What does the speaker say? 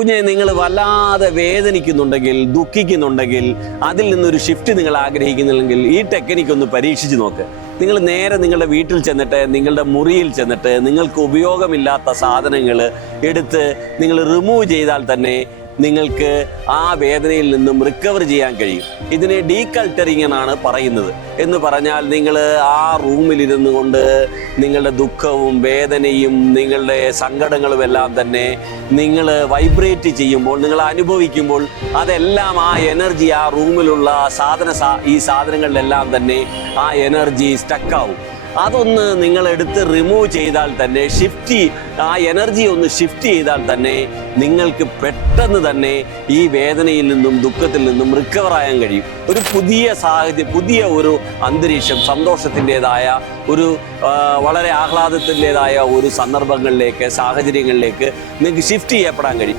കുഞ്ഞെ, നിങ്ങൾ വല്ലാതെ വേദനിക്കുന്നുണ്ടെങ്കിൽ, ദുഃഖിക്കുന്നുണ്ടെങ്കിൽ, അതിൽ നിന്നൊരു ഷിഫ്റ്റ് നിങ്ങൾ ആഗ്രഹിക്കുന്നില്ലെങ്കിൽ ഈ ടെക്നിക്ക് ഒന്ന് പരീക്ഷിച്ച് നോക്ക്. നിങ്ങൾ നേരെ നിങ്ങളുടെ വീട്ടിൽ ചെന്നിട്ട്, നിങ്ങളുടെ മുറിയിൽ ചെന്നിട്ട്, നിങ്ങൾക്ക് ഉപയോഗമില്ലാത്ത സാധനങ്ങൾ എടുത്ത് നിങ്ങൾ റിമൂവ് ചെയ്താൽ തന്നെ നിങ്ങൾക്ക് ആ വേദനയിൽ നിന്നും റിക്കവർ ചെയ്യാൻ കഴിയും. ഇതിനെ ഡീകൾട്ടറിങ് എന്നാണ് പറയുന്നത്. എന്ന് പറഞ്ഞാൽ നിങ്ങൾ ആ റൂമിലിരുന്നു കൊണ്ട് നിങ്ങളുടെ ദുഃഖവും വേദനയും നിങ്ങളുടെ സങ്കടങ്ങളും എല്ലാം തന്നെ നിങ്ങൾ വൈബ്രേറ്റ് ചെയ്യുമ്പോൾ, നിങ്ങൾ അനുഭവിക്കുമ്പോൾ അതെല്ലാം ആ എനർജി ആ റൂമിലുള്ള ഈ സാധനങ്ങളിലെല്ലാം തന്നെ ആ എനർജി സ്റ്റക്കാവും. അതൊന്ന് നിങ്ങളെടുത്ത് റിമൂവ് ചെയ്താൽ തന്നെ, ആ എനർജി ഒന്ന് ഷിഫ്റ്റ് ചെയ്താൽ തന്നെ നിങ്ങൾക്ക് പെട്ടെന്ന് തന്നെ ഈ വേദനയിൽ നിന്നും ദുഃഖത്തിൽ നിന്നും റിക്കവർ ആകാൻ കഴിയും. ഒരു പുതിയ സാഹചര്യം, പുതിയ ഒരു അന്തരീക്ഷം, സന്തോഷത്തിൻ്റെതായ ഒരു വളരെ ആഹ്ലാദത്തിൻ്റെതായ ഒരു സന്ദർഭങ്ങളിലേക്ക്, സാഹചര്യങ്ങളിലേക്ക് നിങ്ങൾക്ക് ഷിഫ്റ്റ് ചെയ്യപ്പെടാൻ കഴിയും.